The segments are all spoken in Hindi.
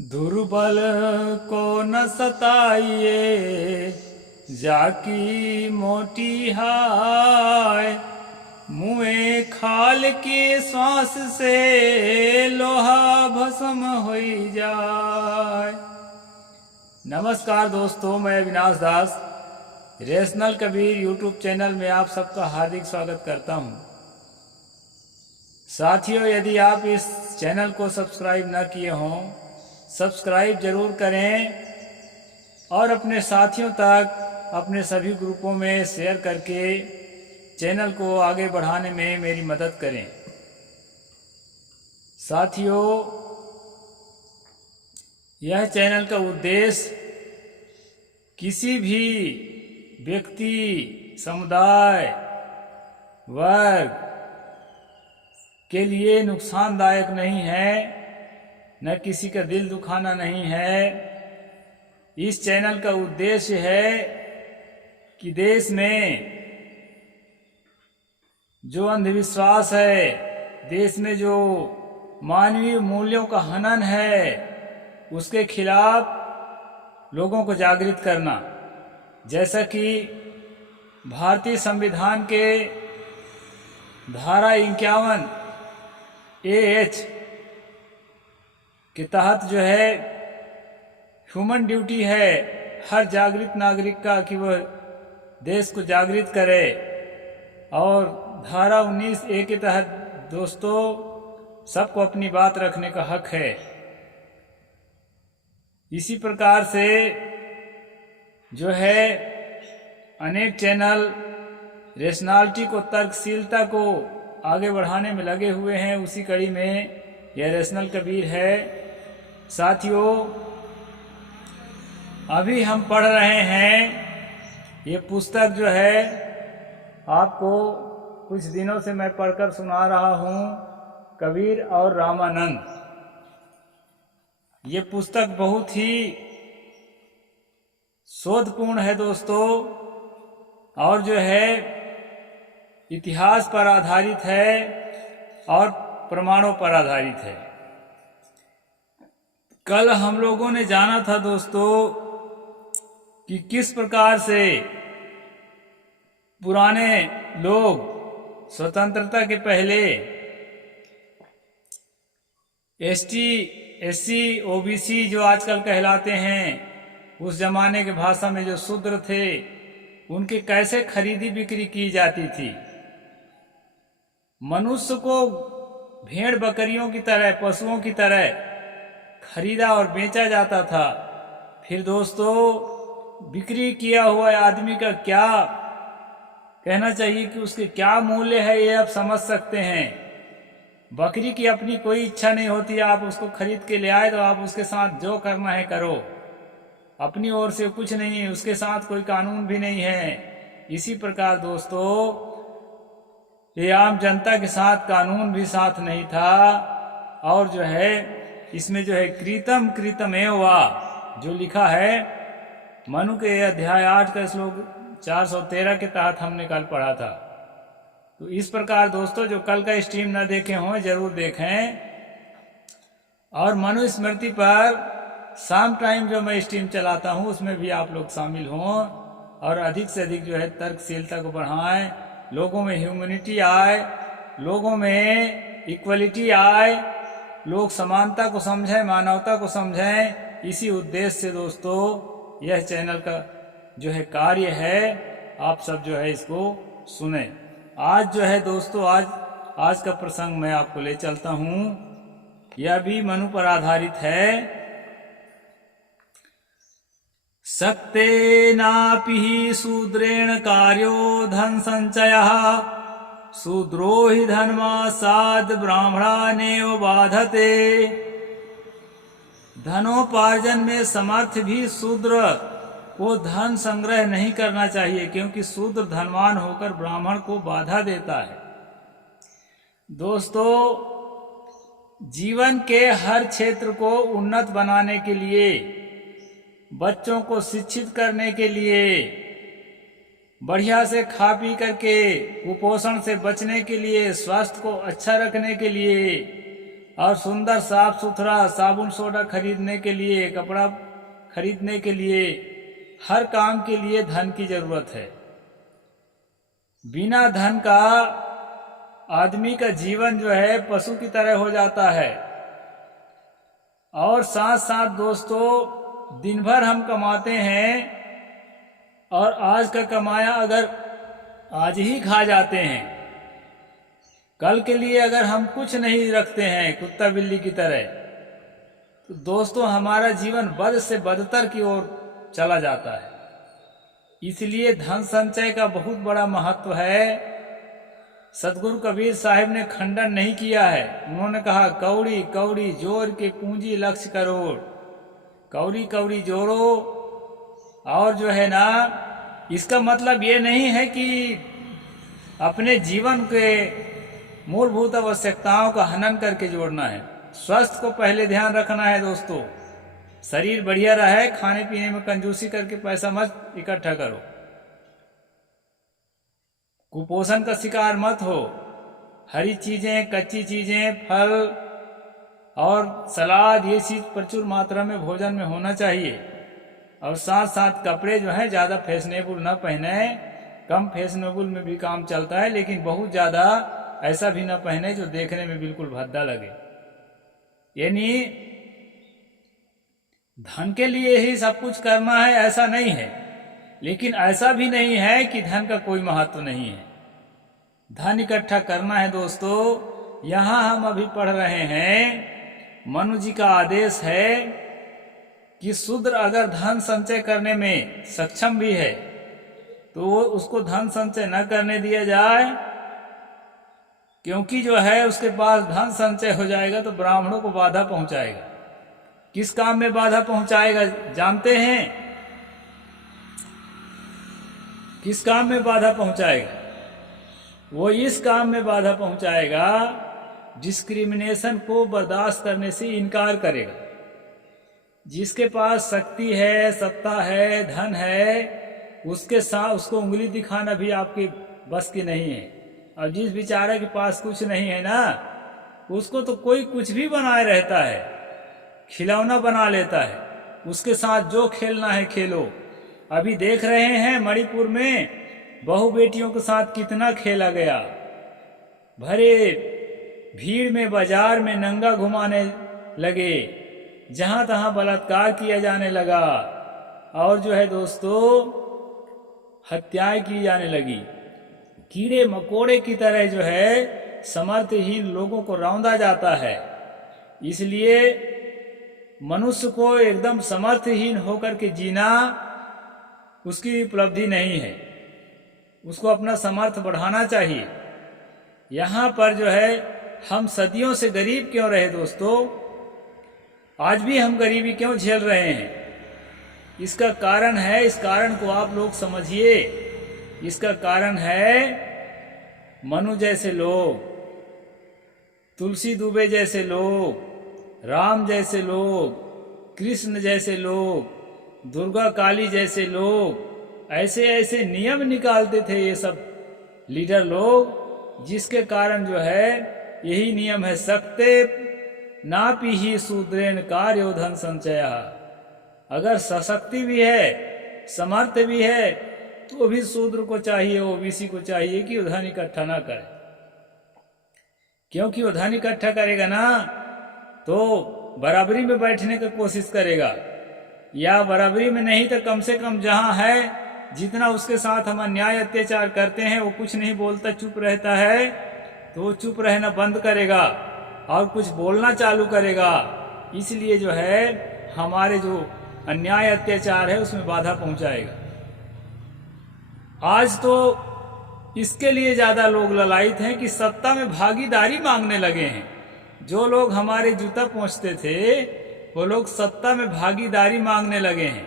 दुर्बल को न सताइए, जाकी मोटी हाय। मुँहे खाल की श्वास से लोहा भस्म होई जाए। नमस्कार दोस्तों, मैं अविनाश दास रेशनल कबीर यूट्यूब चैनल में आप सबका हार्दिक स्वागत करता हूं। साथियों, यदि आप इस चैनल को सब्सक्राइब न किए हों, सब्सक्राइब जरूर करें और अपने साथियों तक अपने सभी ग्रुपों में शेयर करके चैनल को आगे बढ़ाने में मेरी मदद करें। साथियों, यह चैनल का उद्देश्य किसी भी व्यक्ति, समुदाय, वर्ग के लिए नुकसानदायक नहीं है, न किसी का दिल दुखाना नहीं है। इस चैनल का उद्देश्य है कि देश में जो अंधविश्वास है, देश में जो मानवीय मूल्यों का हनन है, उसके खिलाफ लोगों को जागृत करना। जैसा कि भारतीय संविधान के धारा 51 AH के तहत जो है ह्यूमन ड्यूटी है हर जागृत नागरिक का कि वह देश को जागृत करे। और धारा 19A के तहत दोस्तों सबको अपनी बात रखने का हक है। इसी प्रकार से जो है अनेक चैनल रेशनैलिटी को, तर्कशीलता को आगे बढ़ाने में लगे हुए हैं। उसी कड़ी में यह रेशनल कबीर है। साथियों, अभी हम पढ़ रहे हैं, ये पुस्तक जो है आपको कुछ दिनों से मैं पढ़कर सुना रहा हूँ, कबीर और रामानंद। ये पुस्तक बहुत ही शोधपूर्ण है दोस्तों, और जो है इतिहास पर आधारित है और प्रमाणों पर आधारित है। कल हम लोगों ने जाना था दोस्तों कि किस प्रकार से पुराने लोग स्वतंत्रता के पहले ST, SC, OBC जो आजकल कहलाते हैं, उस जमाने के भाषा में जो शूद्र थे, उनकी कैसे खरीदी बिक्री की जाती थी। मनुष्य को भेड़ बकरियों की तरह, पशुओं की तरह खरीदा और बेचा जाता था। फिर दोस्तों, बिक्री किया हुआ आदमी का क्या कहना चाहिए कि उसके क्या मूल्य है, ये आप समझ सकते हैं। बकरी की अपनी कोई इच्छा नहीं होती, आप उसको खरीद के ले आए तो आप उसके साथ जो करना है करो, अपनी ओर से कुछ नहीं है, उसके साथ कोई कानून भी नहीं है। इसी प्रकार दोस्तों, ये आम जनता के साथ कानून भी साथ नहीं था। और जो है इसमें जो है कृतम कृतमेव वा जो लिखा है, मनु के अध्याय 8 का श्लोक 413 के तहत हमने कल पढ़ा था। तो इस प्रकार दोस्तों, जो कल का स्ट्रीम न देखे हों जरूर देखें। और मनु स्मृति पर शाम टाइम जो मैं स्ट्रीम चलाता हूँ, उसमें भी आप लोग शामिल हों और अधिक से अधिक जो है तर्कशीलता को बढ़ाएं, लोगों में ह्यूमैनिटी आए, लोगों में इक्वलिटी आए, लोग समानता को समझें, मानवता को समझें। इसी उद्देश्य से दोस्तों यह चैनल का जो है कार्य है। आप सब जो है इसको सुने। आज जो है दोस्तों, आज का प्रसंग मैं आपको ले चलता हूँ। यह भी मनु पर आधारित है। सक्तेनापि शूद्रेण कार्यो धन संचयः, शूद्रो हि धनमासाद ब्राह्मणानेव बाधते। धनोपार्जन में समर्थ भी शूद्र को धन संग्रह नहीं करना चाहिए, क्योंकि शूद्र धनवान होकर ब्राह्मण को बाधा देता है। दोस्तों, जीवन के हर क्षेत्र को उन्नत बनाने के लिए, बच्चों को शिक्षित करने के लिए, बढ़िया से खा पी करके कुपोषण से बचने के लिए, स्वास्थ्य को अच्छा रखने के लिए और सुंदर साफ सुथरा साबुन सोडा खरीदने के लिए, कपड़ा खरीदने के लिए, हर काम के लिए धन की जरूरत है। बिना धन का आदमी का जीवन जो है पशु की तरह हो जाता है। और साथ साथ दोस्तों, दिन भर हम कमाते हैं और आज का कमाया अगर आज ही खा जाते हैं, कल के लिए अगर हम कुछ नहीं रखते हैं कुत्ता बिल्ली की तरह, तो दोस्तों हमारा जीवन बद से बदतर की ओर चला जाता है। इसलिए धन संचय का बहुत बड़ा महत्व है। सतगुरु कबीर साहिब ने खंडन नहीं किया है। उन्होंने कहा कौड़ी कौड़ी जोड़ के पूंजी लक्ष्य करोड़। कौड़ी कौड़ी जोड़ो। और जो है ना, इसका मतलब ये नहीं है कि अपने जीवन के मूलभूत आवश्यकताओं का हनन करके जोड़ना है। स्वास्थ्य को पहले ध्यान रखना है दोस्तों। शरीर बढ़िया रहे, खाने पीने में कंजूसी करके पैसा मत इकट्ठा करो। कुपोषण का शिकार मत हो। हरी चीजें, कच्ची चीजें, फल और सलाद, ये चीज प्रचुर मात्रा में भोजन में होना चाहिए। और साथ साथ कपड़े जो है ज्यादा फैशनेबल न पहने। कम फैशनेबल में भी काम चलता है, लेकिन बहुत ज्यादा ऐसा भी न पहने जो देखने में बिल्कुल भद्दा लगे। यानी धन के लिए ही सब कुछ करना है ऐसा नहीं है, लेकिन ऐसा भी नहीं है कि धन का कोई महत्व नहीं है। धन इकट्ठा करना है दोस्तों। यहाँ हम अभी पढ़ रहे हैं, मनु जी का आदेश है कि शूद्र अगर धन संचय करने में सक्षम भी है तो वो उसको धन संचय न करने दिया जाए, क्योंकि जो है उसके पास धन संचय हो जाएगा तो ब्राह्मणों को बाधा पहुंचाएगा। किस काम में बाधा पहुंचाएगा जानते हैं? किस काम में बाधा पहुंचाएगा? वो इस काम में बाधा पहुंचाएगा, डिस्क्रिमिनेशन को बर्दाश्त करने से इनकार करेगा। जिसके पास शक्ति है, सत्ता है, धन है, उसके साथ उसको उंगली दिखाना भी आपके बस की नहीं है। और जिस बेचारे के पास कुछ नहीं है ना, उसको तो कोई कुछ भी बनाए रहता है, खिलौना बना लेता है। उसके साथ जो खेलना है खेलो। अभी देख रहे हैं मणिपुर में बहू बेटियों के साथ कितना खेला गया। भरे भीड़ में बाजार में नंगा घुमाने लगे, जहां तहां बलात्कार किया जाने लगा, और जो है दोस्तों हत्याएं की जाने लगी। कीड़े मकोड़े की तरह जो है समर्थहीन लोगों को रौंदा जाता है। इसलिए मनुष्य को एकदम समर्थहीन होकर के जीना उसकी उपलब्धि नहीं है। उसको अपना समर्थ बढ़ाना चाहिए। यहाँ पर जो है हम सदियों से गरीब क्यों रहे दोस्तों? आज भी हम गरीबी क्यों झेल रहे हैं? इसका कारण है, इस कारण को आप लोग समझिए। इसका कारण है मनु जैसे लोग, तुलसी दुबे जैसे लोग, राम जैसे लोग, कृष्ण जैसे लोग, दुर्गा काली जैसे लोग ऐसे ऐसे नियम निकालते थे ये सब लीडर लोग, जिसके कारण जो है यही नियम है, सकते नापी ही शूद्रेण कार्यो धन संचय। अगर सशक्ति भी है, समर्थ भी है, तो भी शूद्र को चाहिए, ओबीसी को चाहिए कि वो धन इकट्ठा ना करे। क्योंकि वो धन इकट्ठा करेगा ना तो बराबरी में बैठने की कोशिश करेगा, या बराबरी में नहीं तो कम से कम जहां है, जितना उसके साथ हम अन्याय अत्याचार करते हैं वो कुछ नहीं बोलता, चुप रहता है, तो वो चुप रहना बंद करेगा और कुछ बोलना चालू करेगा। इसलिए जो है हमारे जो अन्याय अत्याचार है उसमें बाधा पहुंचाएगा। आज तो इसके लिए ज्यादा लोग ललायित हैं कि सत्ता में भागीदारी मांगने लगे हैं। जो लोग हमारे जूता पहुंचते थे वो लोग सत्ता में भागीदारी मांगने लगे हैं।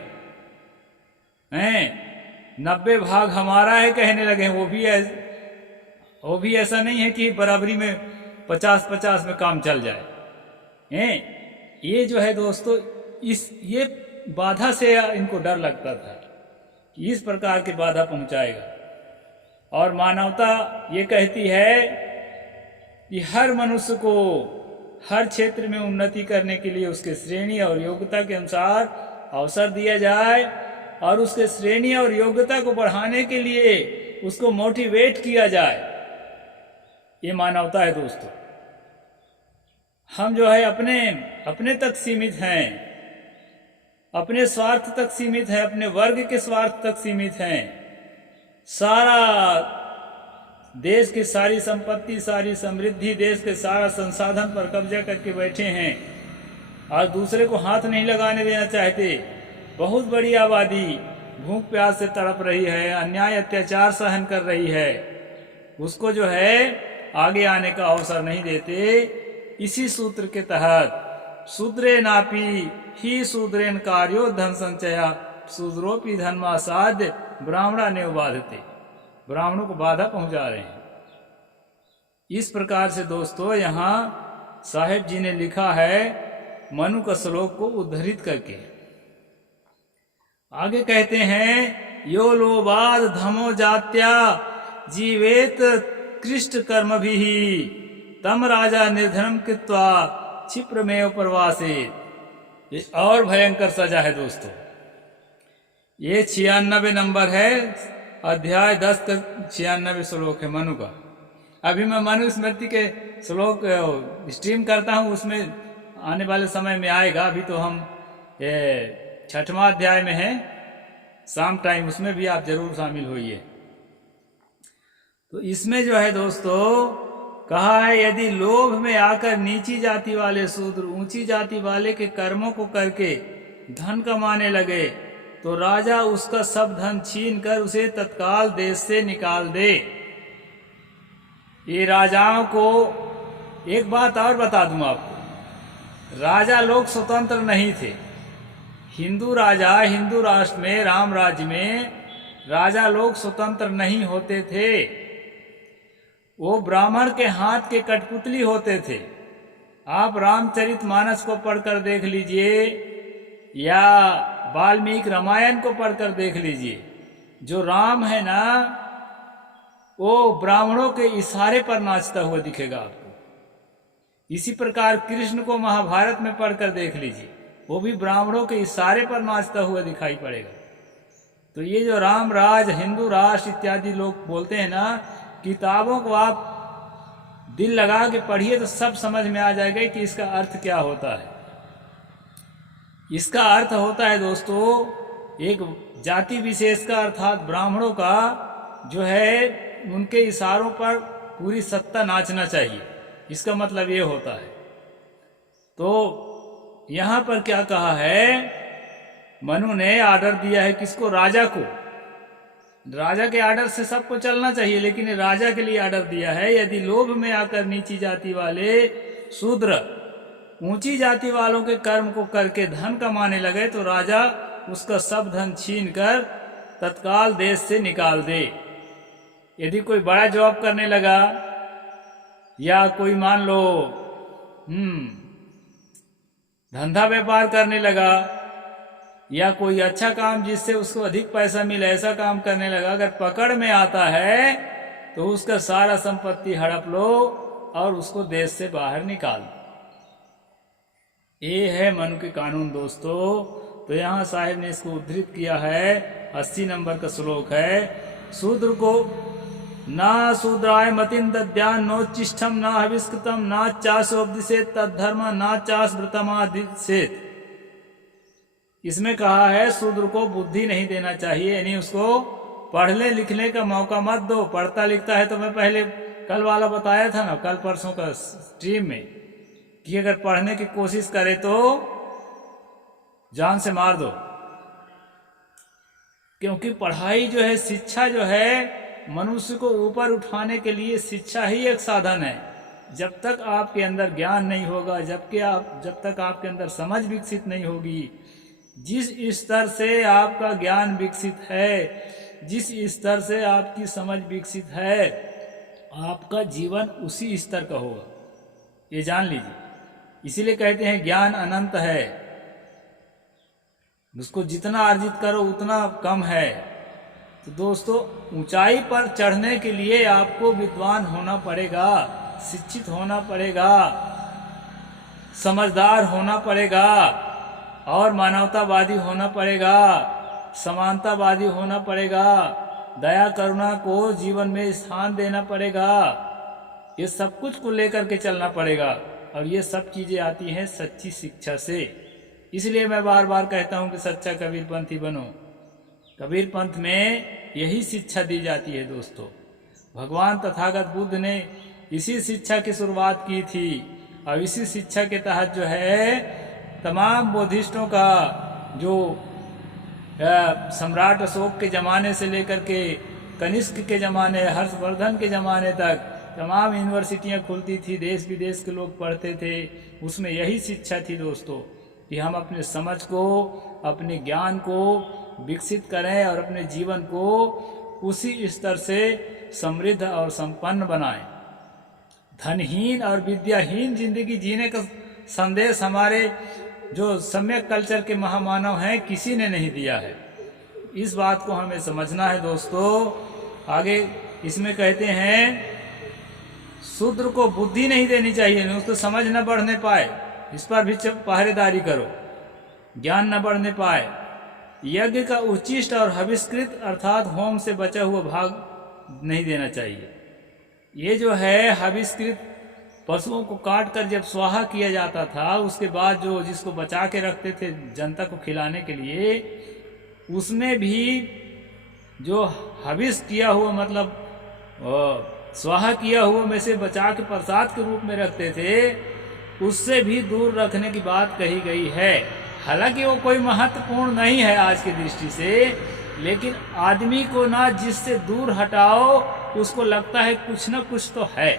90 भाग हमारा है कहने लगे हैं। वो भी ऐसा नहीं है कि बराबरी में 50-50 में काम चल जाए। ये जो है दोस्तों, ये बाधा से इनको डर लगता था कि इस प्रकार की बाधा पहुंचाएगा। और मानवता ये कहती है कि हर मनुष्य को हर क्षेत्र में उन्नति करने के लिए उसके श्रेणी और योग्यता के अनुसार अवसर दिया जाए और उसके श्रेणी और योग्यता को बढ़ाने के लिए उसको मोटिवेट किया जाए। ये मानवता है दोस्तों। हम जो है अपने तक सीमित हैं, अपने स्वार्थ तक सीमित हैं, अपने वर्ग के स्वार्थ तक सीमित हैं। सारा देश की सारी संपत्ति, सारी समृद्धि, देश के सारा संसाधन पर कब्जा करके बैठे हैं और दूसरे को हाथ नहीं लगाने देना चाहते। बहुत बड़ी आबादी भूख प्यास से तड़प रही है, अन्याय अत्याचार सहन कर रही है, उसको जो है आगे आने का अवसर नहीं देते। इसी सूत्र के तहत शूद्रे नापी ही शूद्रेन कार्यो धन संचया शूद्रोपी धर्मासाध्य ब्राह्मणा ने बाधते। ब्राह्मणों को बाधा पहुंचा रहे हैं। इस प्रकार से दोस्तों यहाँ साहेब जी ने लिखा है मनु का श्लोक को उद्धृत करके। आगे कहते हैं यो लोबाद धमो जात्या जीवेत कृष्ट कर्म भी तम राजा निर्धनम कृत्वा क्षिप्रमेव प्रवासे। ये और भयंकर सजा है दोस्तों। ये 96 नंबर है, अध्याय 10 का 96 श्लोक है मनु का। अभी मैं मनु स्मृति के श्लोक स्ट्रीम करता हूँ, उसमें आने वाले समय में आएगा। अभी तो हम 6वां अध्याय में है, शाम टाइम, उसमें भी आप जरूर शामिल होइए। तो इसमें जो है दोस्तों कहा है यदि लोभ में आकर नीची जाति वाले शूद्र ऊंची जाति वाले के कर्मों को करके धन कमाने लगे तो राजा उसका सब धन छीन कर उसे तत्काल देश से निकाल दे। ये राजाओं को एक बात और बता दूं आपको, राजा लोग स्वतंत्र नहीं थे। हिंदू राजा, हिंदू राष्ट्र में, राम राज्य में राजा लोग स्वतंत्र नहीं होते थे। वो ब्राह्मण के हाथ के कठपुतली होते थे। आप रामचरितमानस को पढ़कर देख लीजिए या वाल्मीकि रामायण को पढ़कर देख लीजिए। जो राम है ना, वो ब्राह्मणों के इशारे पर नाचता हुआ दिखेगा आपको। इसी प्रकार कृष्ण को महाभारत में पढ़कर देख लीजिए, वो भी ब्राह्मणों के इशारे पर नाचता हुआ दिखाई पड़ेगा। तो ये जो राम राज, हिंदू राष्ट्र इत्यादि लोग बोलते हैं ना, किताबों को आप दिल लगा के पढ़िए तो सब समझ में आ जाएगा कि इसका अर्थ क्या होता है। इसका अर्थ होता है दोस्तों एक जाति विशेष का, अर्थात ब्राह्मणों का जो है उनके इशारों पर पूरी सत्ता नाचना चाहिए। इसका मतलब ये होता है। तो यहाँ पर क्या कहा है, मनु ने आर्डर दिया है किसको? राजा को। राजा के आर्डर से सबको चलना चाहिए, लेकिन राजा के लिए आर्डर दिया है यदि लोभ में आकर नीची जाति वाले शूद्र ऊंची जाति वालों के कर्म को करके धन कमाने लगे तो राजा उसका सब धन छीन कर तत्काल देश से निकाल दे। यदि कोई बड़ा जॉब करने लगा या कोई मान लो धंधा व्यापार करने लगा या कोई अच्छा काम जिससे उसको अधिक पैसा मिले ऐसा काम करने लगा, अगर पकड़ में आता है तो उसका सारा संपत्ति हड़प लो और उसको देश से बाहर निकाल दो। ये है मनु के कानून दोस्तों। तो यहाँ साहिब ने इसको उद्धृत किया है, 80 नंबर का श्लोक है। शूद्र को ना शूद्राय मतिन दद्यान नोच्चिष्ठम ना हविष्कृतम ना चासोपदिशेत तद्धर्म ना चास व्रतमादिशेत। इसमें कहा है शूद्र को बुद्धि नहीं देना चाहिए, यानी उसको पढ़ने लिखने का मौका मत दो। पढ़ता लिखता है तो मैं पहले कल वाला बताया था ना, कल परसों का स्ट्रीम में, कि अगर पढ़ने की कोशिश करे तो जान से मार दो। क्योंकि पढ़ाई जो है, शिक्षा जो है, मनुष्य को ऊपर उठाने के लिए शिक्षा ही एक साधन है। जब तक आपके अंदर ज्ञान नहीं होगा, जब तक आपके अंदर समझ विकसित नहीं होगी, जिस स्तर से आपका ज्ञान विकसित है, जिस स्तर से आपकी समझ विकसित है, आपका जीवन उसी स्तर का होगा, ये जान लीजिए। इसीलिए कहते हैं ज्ञान अनंत है, उसको जितना अर्जित करो उतना कम है। तो दोस्तों ऊंचाई पर चढ़ने के लिए आपको विद्वान होना पड़ेगा, शिक्षित होना पड़ेगा। समझदार होना पड़ेगा और मानवतावादी होना पड़ेगा, समानतावादी होना पड़ेगा, दया करुणा को जीवन में स्थान देना पड़ेगा। ये सब कुछ को लेकर के चलना पड़ेगा और ये सब चीजें आती हैं सच्ची शिक्षा से। इसलिए मैं बार बार कहता हूं कि सच्चा कबीरपंथी बनो। कबीरपंथ में यही शिक्षा दी जाती है दोस्तों। भगवान तथागत बुद्ध ने इसी शिक्षा की शुरुआत की थी और इसी शिक्षा के तहत जो है तमाम बुद्धिस्टों का जो सम्राट अशोक के ज़माने से लेकर के कनिष्क के ज़माने, हर्षवर्धन के ज़माने तक तमाम यूनिवर्सिटियां खुलती थी, देश विदेश के लोग पढ़ते थे। उसमें यही शिक्षा थी दोस्तों कि हम अपने समझ को, अपने ज्ञान को विकसित करें और अपने जीवन को उसी स्तर से समृद्ध और संपन्न बनाएं। धनहीन और विद्याहीन जिंदगी जीने का संदेश हमारे जो सम्यक कल्चर के महामानव हैं किसी ने नहीं दिया है। इस बात को हमें समझना है दोस्तों। आगे इसमें कहते हैं शूद्र को बुद्धि नहीं देनी चाहिए, नहीं उसको समझ न बढ़ने पाए, इस पर भी पहरेदारी करो, ज्ञान न बढ़ने पाए। यज्ञ का उच्चिष्ट और हविष्कृत अर्थात होम से बचा हुआ भाग नहीं देना चाहिए। ये जो है हविष्कृत पशुओं को काट कर जब स्वाहा किया जाता था, उसके बाद जो जिसको बचा के रखते थे जनता को खिलाने के लिए, उसमें भी जो हविष किया हुआ मतलब स्वाहा किया हुआ में से बचा के प्रसाद के रूप में रखते थे, उससे भी दूर रखने की बात कही गई है। हालांकि वो कोई महत्वपूर्ण नहीं है आज की दृष्टि से, लेकिन आदमी को ना जिससे दूर हटाओ उसको लगता है कुछ न कुछ तो है।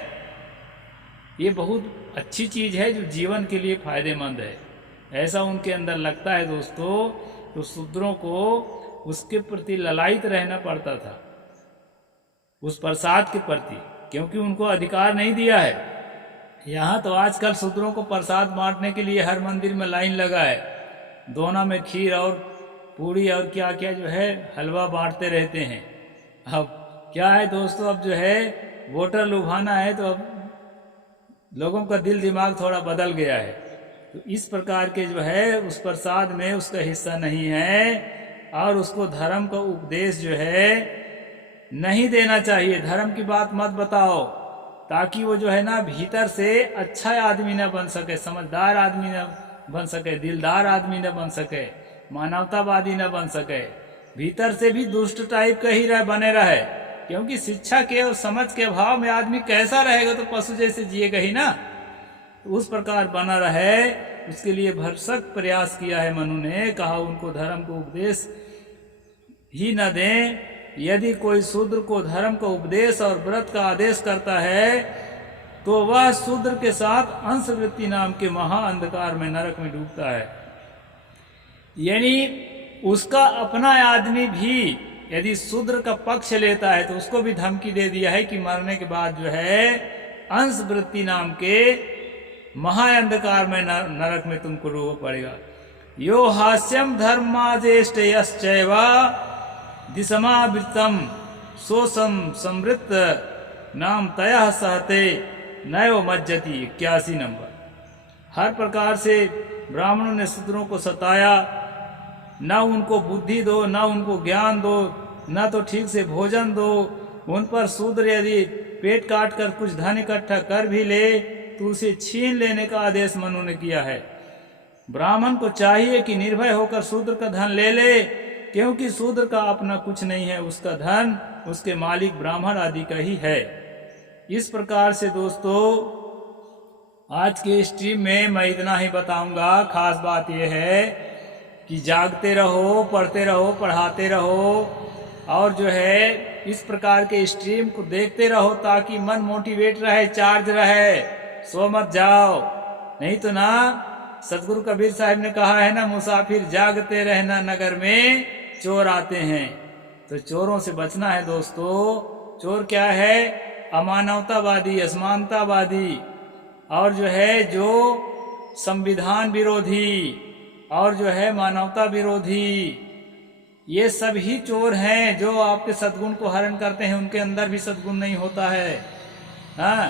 ये बहुत अच्छी चीज है जो जीवन के लिए फायदेमंद है, ऐसा उनके अंदर लगता है दोस्तों। तो शूद्रों को उसके प्रति ललायित रहना पड़ता था, उस प्रसाद के प्रति, क्योंकि उनको अधिकार नहीं दिया है। यहाँ तो आजकल शूद्रों को प्रसाद बांटने के लिए हर मंदिर में लाइन लगा है, दोना में खीर और पूड़ी और क्या क्या जो है हलवा बांटते रहते हैं। अब क्या है दोस्तों, अब जो है वोटर लुभाना है तो अब लोगों का दिल दिमाग थोड़ा बदल गया है। तो इस प्रकार के जो है उस प्रसाद में उसका हिस्सा नहीं है और उसको धर्म का उपदेश जो है नहीं देना चाहिए। धर्म की बात मत बताओ, ताकि वो जो है ना भीतर से अच्छा आदमी न बन सके, समझदार आदमी न बन सके, दिलदार आदमी न बन सके, मानवतावादी न बन सके, भीतर से भी दुष्ट टाइप का ही बने रहे। क्योंकि शिक्षा के और समझ के अभाव में आदमी कैसा रहेगा, तो पशु जैसे जिएगा ही ना। तो उस प्रकार बना रहे, उसके लिए भरसक प्रयास किया है मनु ने। कहा उनको धर्म को उपदेश ही न दें। यदि कोई शूद्र को धर्म का उपदेश और व्रत का आदेश करता है तो वह शूद्र के साथ अंशवृत्ति नाम के महा अंधकार में नरक में डूबता है। यानी उसका अपना आदमी भी यदि शूद्र का पक्ष लेता है तो उसको भी धमकी दे दिया है कि मरने के बाद जो है अंशवृत्ति नाम के महा अंधकार में नरक में तुमको डूबना पड़ेगा। यो हास्यम धर्मादेष्टयश्चैव दिशमावृतम सोसम समृत नाम तयः सहते नयो मज्जति। 81 नंबर। हर प्रकार से ब्राह्मणों ने शूद्रों को सताया, न उनको बुद्धि दो, न उनको ज्ञान दो, न तो ठीक से भोजन दो। उन पर शूद्र यदि पेट काट कर कुछ धन इकट्ठा कर भी ले तो उसे छीन लेने का आदेश मनु ने किया है। ब्राह्मण को चाहिए कि निर्भय होकर शूद्र का धन ले ले, क्योंकि शूद्र का अपना कुछ नहीं है, उसका धन उसके मालिक ब्राह्मण आदि का ही है। इस प्रकार से दोस्तों आज के स्ट्रीम में मैं इतना ही बताऊंगा। खास बात यह है कि जागते रहो, पढ़ते रहो, पढ़ाते रहो और जो है इस प्रकार के स्ट्रीम को देखते रहो ताकि मन मोटिवेट रहे, चार्ज रहे, सो मत जाओ। नहीं तो ना सतगुरु कबीर साहब ने कहा है ना, मुसाफिर जागते रहना नगर में चोर आते हैं। तो चोरों से बचना है दोस्तों। चोर क्या है? अमानवतावादी, असमानतावादी और जो है जो संविधान विरोधी और जो है मानवता विरोधी, ये सब ही चोर हैं जो आपके सद्गुण को हरण करते हैं। उनके अंदर भी सद्गुण नहीं होता है। हाँ,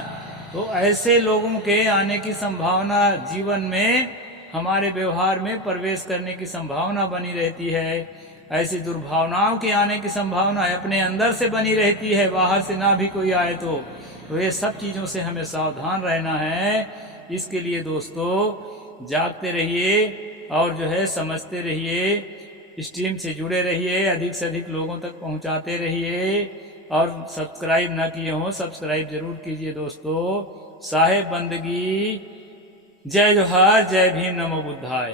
तो ऐसे लोगों के आने की संभावना जीवन में, हमारे व्यवहार में प्रवेश करने की संभावना बनी रहती है। ऐसी दुर्भावनाओं के आने की संभावना अपने अंदर से बनी रहती है, बाहर से ना भी कोई आए तो ये सब चीज़ों से हमें सावधान रहना है। इसके लिए दोस्तों जागते रहिए और जो है समझते रहिए, इस टीम से जुड़े रहिए, अधिक से अधिक लोगों तक पहुंचाते रहिए। और सब्सक्राइब ना किए हो सब्सक्राइब जरूर कीजिए दोस्तों। साहेब बंदगी। जय जोहार, जय भीम, नमो बुद्धाय।